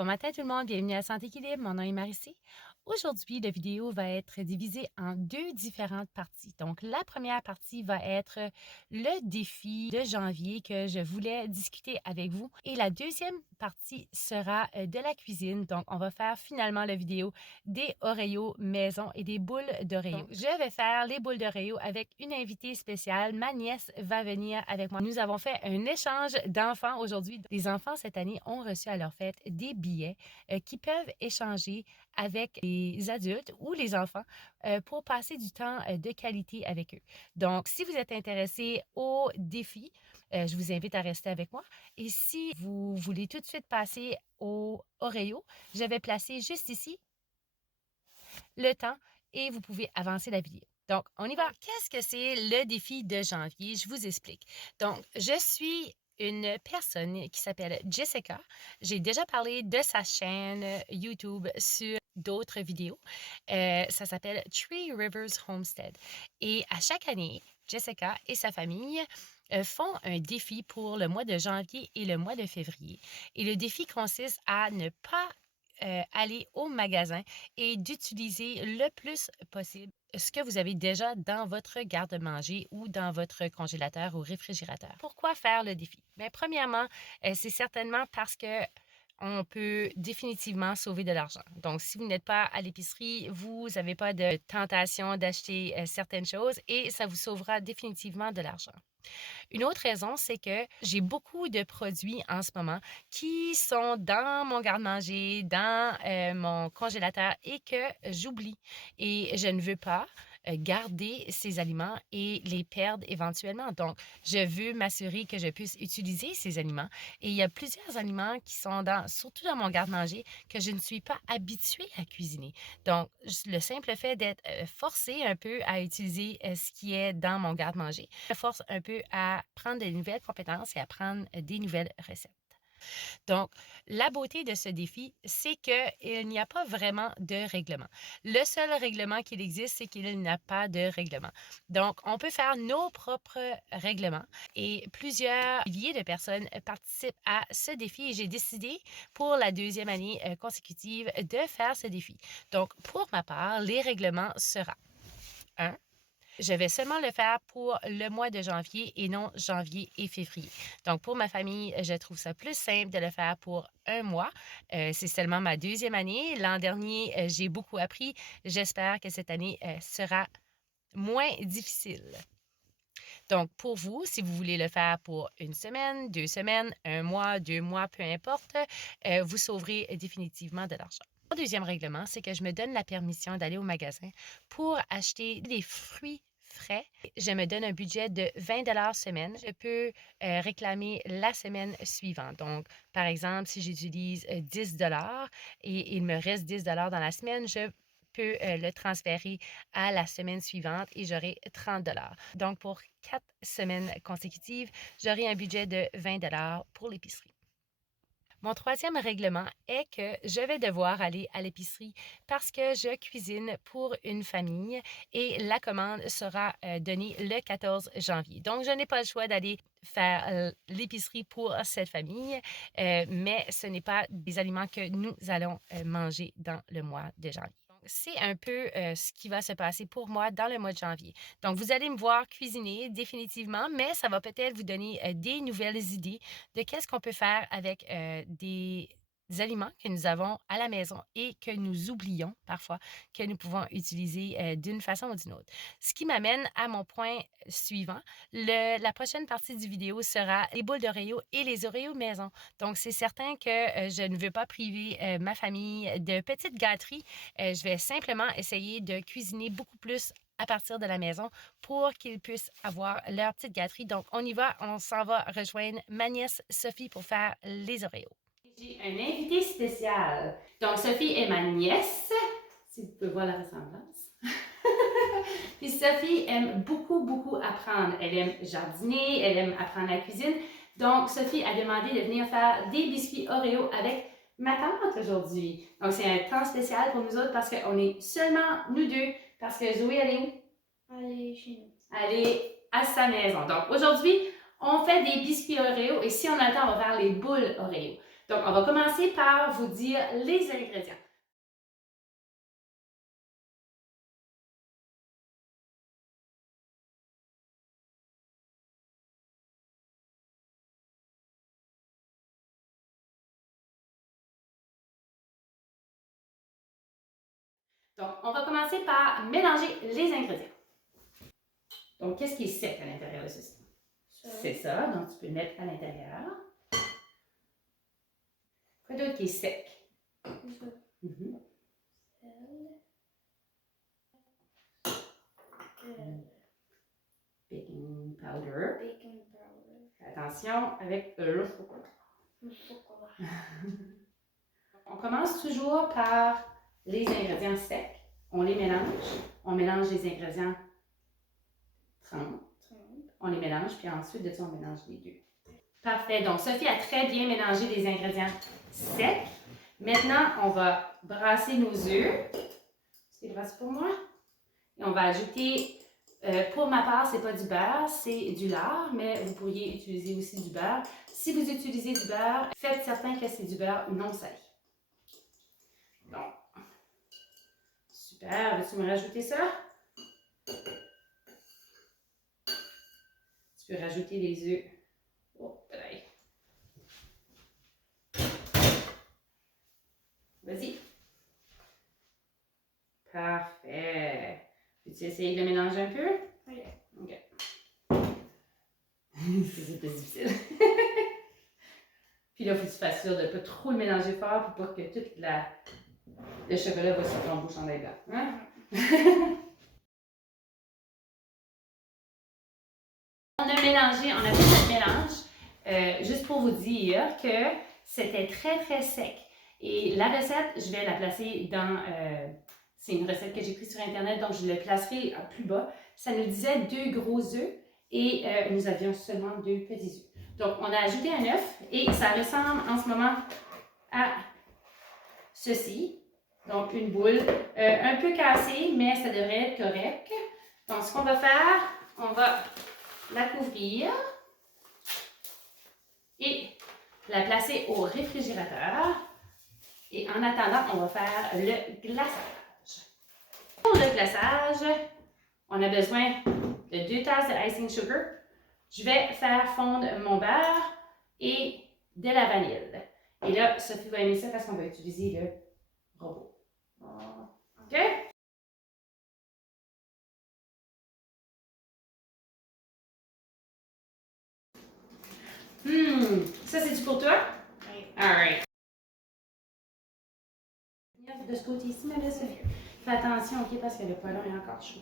Bon matin tout le monde, bienvenue à Santé Équilibre, mon nom est Marissé. Aujourd'hui, la vidéo va être divisée en deux différentes parties. Donc, la première partie va être le défi de janvier que je voulais discuter avec vous. Et la deuxième partie sera de la cuisine. Donc, on va faire finalement la vidéo des Oreos maison et des boules d'Oreo. Je vais faire les boules d'Oreo avec une invitée spéciale. Ma nièce va venir avec moi. Nous avons fait un échange d'enfants aujourd'hui. Les enfants cette année ont reçu à leur fête des billets qui peuvent échanger avec les adultes ou les enfants pour passer du temps de qualité avec eux. Donc, si vous êtes intéressé au défi, je vous invite à rester avec moi. Et si vous voulez tout de suite passer au Oreo, je vais placer juste ici le temps et vous pouvez avancer la vidéo. Donc, on y va. Qu'est-ce que c'est le défi de janvier? Je vous explique. Donc, je suis une personne qui s'appelle Jessica. J'ai déjà parlé de sa chaîne YouTube sur d'autres vidéos. Ça s'appelle Three Rivers Homestead. Et à chaque année, Jessica et sa famille font un défi pour le mois de janvier et le mois de février. Et le défi consiste à ne pas aller au magasin et d'utiliser le plus possible ce que vous avez déjà dans votre garde-manger ou dans votre congélateur ou réfrigérateur. Pourquoi faire le défi? Bien, premièrement, c'est certainement parce que on peut définitivement sauver de l'argent. Donc, si vous n'êtes pas à l'épicerie, vous n'avez pas de tentation d'acheter certaines choses et ça vous sauvera définitivement de l'argent. Une autre raison, c'est que j'ai beaucoup de produits en ce moment qui sont dans mon garde-manger, dans mon congélateur et que j'oublie. Et je ne veux pas garder ces aliments et les perdre éventuellement. Donc, je veux m'assurer que je puisse utiliser ces aliments. Et il y a plusieurs aliments qui sont surtout dans mon garde-manger, que je ne suis pas habituée à cuisiner. Donc, le simple fait d'être forcée un peu à utiliser ce qui est dans mon garde-manger me force un peu à prendre de nouvelles compétences et à prendre des nouvelles recettes. Donc, la beauté de ce défi, c'est qu'il n'y a pas vraiment de règlement. Le seul règlement qu'il existe, c'est qu'il n'y a pas de règlement. Donc, on peut faire nos propres règlements et plusieurs milliers de personnes participent à ce défi et j'ai décidé pour la deuxième année consécutive de faire ce défi. Donc, pour ma part, les règlements seront 1. Je vais seulement le faire pour le mois de janvier et non janvier et février. Donc, pour ma famille, je trouve ça plus simple de le faire pour un mois. C'est seulement ma deuxième année. L'an dernier, j'ai beaucoup appris. J'espère que cette année sera moins difficile. Donc, pour vous, si vous voulez le faire pour une semaine, 2 semaines, un mois, 2 mois, peu importe, vous sauverez définitivement de l'argent. Le deuxième règlement, c'est que je me donne la permission d'aller au magasin pour acheter des fruits frais. Je me donne un budget de 20 semaine. Je peux réclamer la semaine suivante. Donc, par exemple, si j'utilise 10 et il me reste 10 dans la semaine, je peux le transférer à la semaine suivante et j'aurai 30 Donc, pour 4 semaines consécutives, j'aurai un budget de 20 pour l'épicerie. Mon troisième règlement est que je vais devoir aller à l'épicerie parce que je cuisine pour une famille et la commande sera donnée le 14 janvier. Donc, je n'ai pas le choix d'aller faire l'épicerie pour cette famille, mais ce n'est pas des aliments que nous allons manger dans le mois de janvier. C'est un peu ce qui va se passer pour moi dans le mois de janvier. Donc, vous allez me voir cuisiner définitivement, mais ça va peut-être vous donner des nouvelles idées de qu'est-ce qu'on peut faire avec des aliments que nous avons à la maison et que nous oublions parfois, que nous pouvons utiliser d'une façon ou d'une autre. Ce qui m'amène à mon point suivant. La prochaine partie du vidéo sera les boules d'Oreo et les Oreos maison. Donc, c'est certain que je ne veux pas priver ma famille de petites gâteries. Je vais simplement essayer de cuisiner beaucoup plus à partir de la maison pour qu'ils puissent avoir leur petite gâterie. Donc, on y va, on s'en va rejoindre ma nièce Sophie pour faire les Oreos. J'ai un invité spécial. Donc, Sophie est ma nièce, si vous pouvez voir la ressemblance. Puis Sophie aime beaucoup, beaucoup apprendre. Elle aime jardiner, elle aime apprendre la cuisine. Donc, Sophie a demandé de venir faire des biscuits Oreo avec ma tante aujourd'hui. Donc, c'est un temps spécial pour nous autres parce qu'on est seulement nous deux. Parce que Zoé, elle est où? Elle est chez nous. Elle est à sa maison. Donc, aujourd'hui, on fait des biscuits Oreo et si on a le temps, on va faire les boules Oreo. Donc, on va commencer par vous dire les ingrédients. Donc, on va commencer par mélanger les ingrédients. Donc, qu'est-ce qui est sec à l'intérieur de ceci? C'est ça, donc tu peux le mettre à l'intérieur. Quoi d'autre qui est sec? Mm-hmm. Baking powder. Attention avec le chocolat. On commence toujours par les ingrédients secs. On les mélange. On mélange les ingrédients trempés. On les mélange, puis ensuite de ça, on mélange les deux. Parfait. Donc, Sophie a très bien mélangé les ingrédients secs. Maintenant, on va brasser nos œufs. C'est brasse pour moi. Et on va ajouter, pour ma part, c'est pas du beurre, c'est du lard, mais vous pourriez utiliser aussi du beurre. Si vous utilisez du beurre, faites certain que c'est du beurre non salé. Donc, super. Veux-tu me rajouter ça? Tu peux rajouter les œufs. Oh, pareil. Vas-y. Parfait. Peux-tu essayer de mélanger un peu? Oui. OK. C'est plus difficile. Puis là, il faut que tu fasses sûr de ne pas trop le mélanger fort pour pas que tout le chocolat va sur ton bouche en dedans. Hein? On a mélangé, on a fait notre mélange, juste pour vous dire que c'était très, très sec. Et la recette, je vais la placer dans... c'est une recette que j'ai prise sur Internet, donc je le placerai plus bas. Ça nous disait 2 gros œufs et nous avions seulement 2 petits œufs. Donc, on a ajouté un œuf et ça ressemble en ce moment à ceci. Donc, une boule un peu cassée, mais ça devrait être correct. Donc, ce qu'on va faire, on va la couvrir et la placer au réfrigérateur. Et en attendant, on va faire le glaçage. Pour le glaçage, on a besoin de 2 tasses de icing sugar. Je vais faire fondre mon beurre et de la vanille. Et là, Sophie va aimer ça parce qu'on va utiliser le robot. OK? Ça c'est-tu pour toi? Oui. Alright. De ce côté-ci, ma belle Sophie. Fais attention, OK, parce que le poêlon est encore chaud.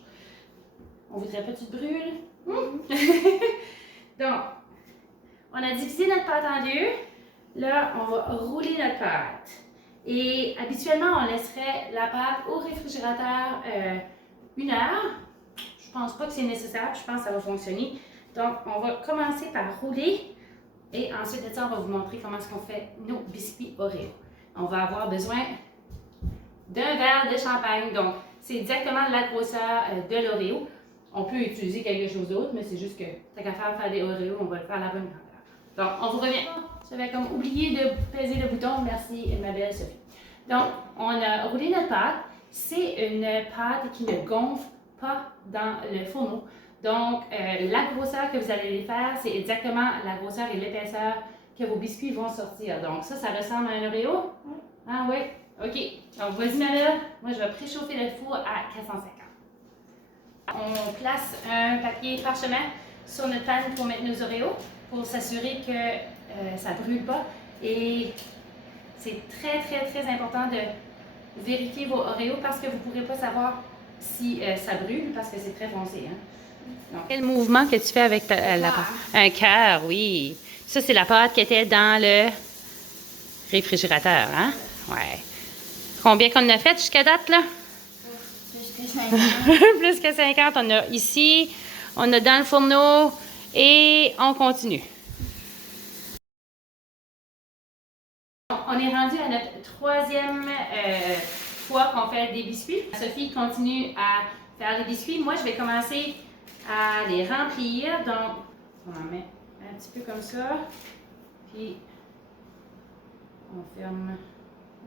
On voudrait pas que tu te brûles. Donc, on a divisé notre pâte en deux. Là, on va rouler notre pâte. Et habituellement, on laisserait la pâte au réfrigérateur 1 heure. Je pense pas que c'est nécessaire, je pense que ça va fonctionner. Donc, on va commencer par rouler. Et ensuite de ça, on va vous montrer comment est-ce qu'on fait nos biscuits Oreo. On va avoir besoin d'un verre de champagne. Donc, c'est exactement la grosseur de l'Oreo. On peut utiliser quelque chose d'autre, mais c'est juste que tant qu'à faire des Oreos, on va le faire à la bonne grandeur. Donc, on vous revient. J'avais comme oublié de peser le bouton. Merci, ma belle Sophie. Donc, on a roulé notre pâte. C'est une pâte qui ne gonfle pas dans le fourneau. Donc, la grosseur que vous allez les faire, c'est exactement la grosseur et l'épaisseur que vos biscuits vont sortir. Donc, ça ressemble à un Oreo? Ah oui? OK. Donc, vas-y, ma belle. Moi, je vais préchauffer le four à 450. On place un papier parchemin sur notre panne pour mettre nos Oreos, pour s'assurer que ça ne brûle pas. Et c'est très, très, très important de vérifier vos Oreos parce que vous ne pourrez pas savoir si ça brûle parce que c'est très foncé. Hein? Donc, quel mouvement que tu fais avec la pâte? Un cœur, oui. Ça, c'est la pâte qui était dans le réfrigérateur, hein? Ouais. Combien qu'on a fait jusqu'à date, là? Plus que 50. Plus que 50. On a ici, on a dans le fourneau et on continue. On est rendu à notre 3e fois qu'on fait des biscuits. Sophie continue à faire les biscuits. Moi, je vais commencer à les remplir. Donc, on en met un petit peu comme ça. Puis, On ferme.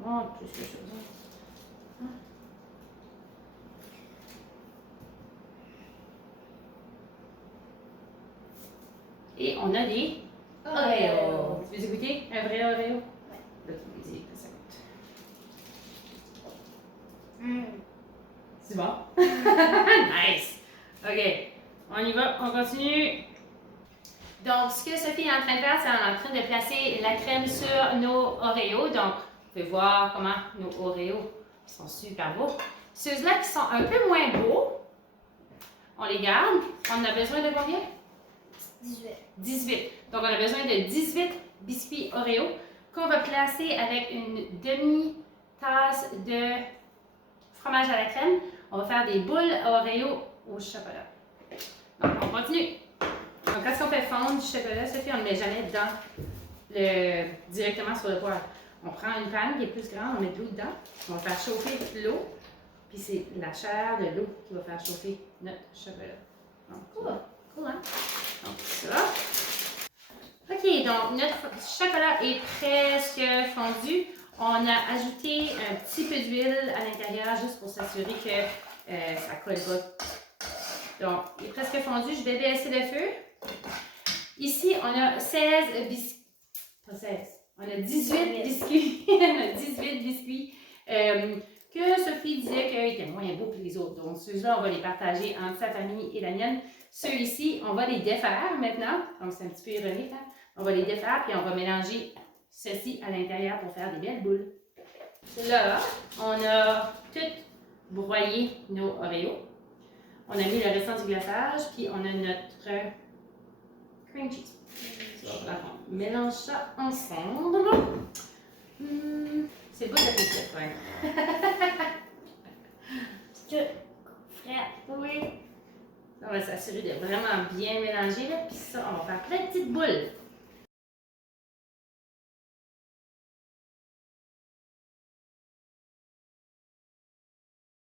Oh, plus que chose. Et on a des Oreos. Tu veux goûter un vrai Oreo? Ouais. Là, tu me dis que ça goûte. Mm. C'est bon? Nice! OK. On y va, on continue. Donc, ce que Sophie est en train de faire, c'est en train de placer la crème sur nos Oreos. Donc, vous pouvez voir comment nos Oreos sont super beaux. Ceux-là qui sont un peu moins beaux, on les garde. On a besoin de combien? 18. 18. Donc, on a besoin de 18 biscuits Oreo qu'on va placer avec une demi-tasse de fromage à la crème. On va faire des boules Oreo au chocolat. Donc, on continue. Donc, quand on fait fondre du chocolat, Sophie, on ne le met jamais directement sur le poêle. On prend une panne qui est plus grande, on met de l'eau dedans. On va faire chauffer l'eau. Puis c'est la chaleur de l'eau qui va faire chauffer notre chocolat. Donc, cool, hein? Donc, ça. OK, donc notre chocolat est presque fondu. On a ajouté un petit peu d'huile à l'intérieur juste pour s'assurer que ça colle pas. Donc, il est presque fondu. Je vais baisser le feu. Ici, on a 16 biscuits. Pas 16. On a 18 biscuits. On a 18 biscuits que Sophie disait qu'ils étaient moins beaux que les autres. Donc, ceux-là, on va les partager entre sa famille et la mienne. Ceux ici, on va les défaire maintenant. Donc, c'est un petit peu ironique. Hein? On va les défaire puis on va mélanger ceci à l'intérieur pour faire des belles boules. Là, on a tout broyé nos Oreos. On a mis le restant du glaçage, puis on a notre cream cheese. On mélange ça ensemble. C'est le bout de la petite, ouais. Tout frais. Oui. On va s'assurer de vraiment bien mélanger, là, puis ça, on va faire plein de petites boules.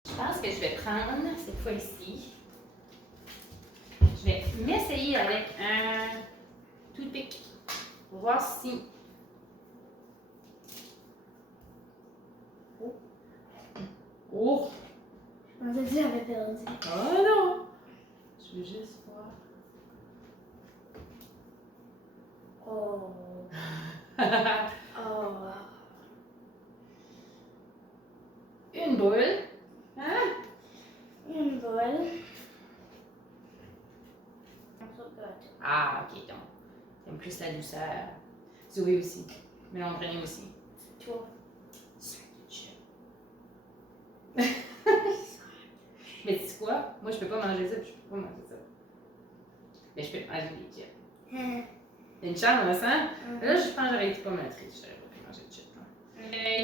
Je pense que je vais prendre cette fois-ci. Je vais m'essayer avec un toothpick pour voir si. Oh! Je pensais que j'avais perdu. Oh non! Je veux juste voir. Oh. Oh. Une boule. Hein? Une boule. Ah, ok, donc. T'aimes plus la douceur. Zoé aussi. Mais Andrénie aussi. Toi. Mais tu sais quoi? Moi, je peux pas manger ça, puis je peux pas manger ça. Mais je peux manger des chips. Une chance, hein? Là, je pense que j'aurais été pas maltraitée. Je n'aurais pas pu manger de chips.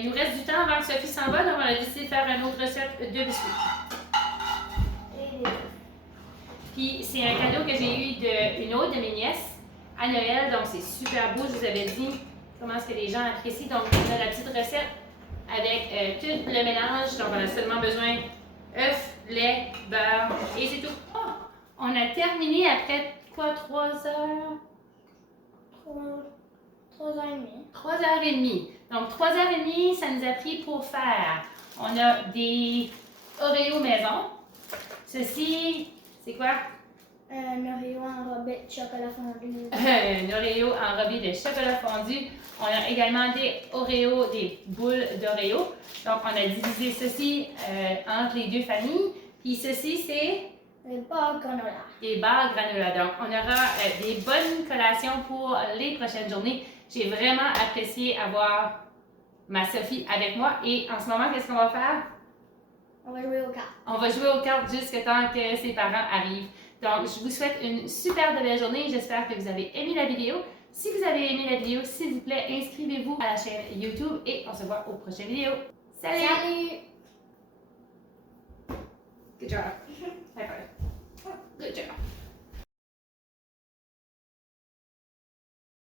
Il nous reste du temps avant que Sophie s'en va, donc on a décidé de faire une autre recette de biscuits. Puis c'est un cadeau que j'ai eu d'une autre de mes nièces à Noël, donc c'est super beau. Je vous avais dit comment est-ce que les gens apprécient. Donc on a la petite recette avec tout le mélange. Donc on a seulement besoin œufs, lait, beurre et c'est tout. Oh, on a terminé après quoi, 3 heures? 3 heures et demie. 3 heures et demie. Donc 3 heures et demie, ça nous a pris pour faire. On a des Oreos maison. Ceci, c'est quoi? Un Oreo enrobé de chocolat fondu. Un Oreo enrobé de chocolat fondu. On a également des Oreos, des boules d'Oreo. Donc, on a divisé ceci entre les deux familles. Puis ceci, c'est Des barres granola. des barres granola. Donc, on aura des bonnes collations pour les prochaines journées. J'ai vraiment apprécié avoir ma Sophie avec moi. Et en ce moment, qu'est-ce qu'on va faire? On va jouer aux cartes. On va jouer aux cartes jusqu'à temps que ses parents arrivent. Donc, je vous souhaite une super belle journée. J'espère que vous avez aimé la vidéo. Si vous avez aimé la vidéo, s'il vous plaît, inscrivez-vous à la chaîne YouTube et on se voit aux prochaines vidéos. Salut! Salut! Good job. High five. Good job.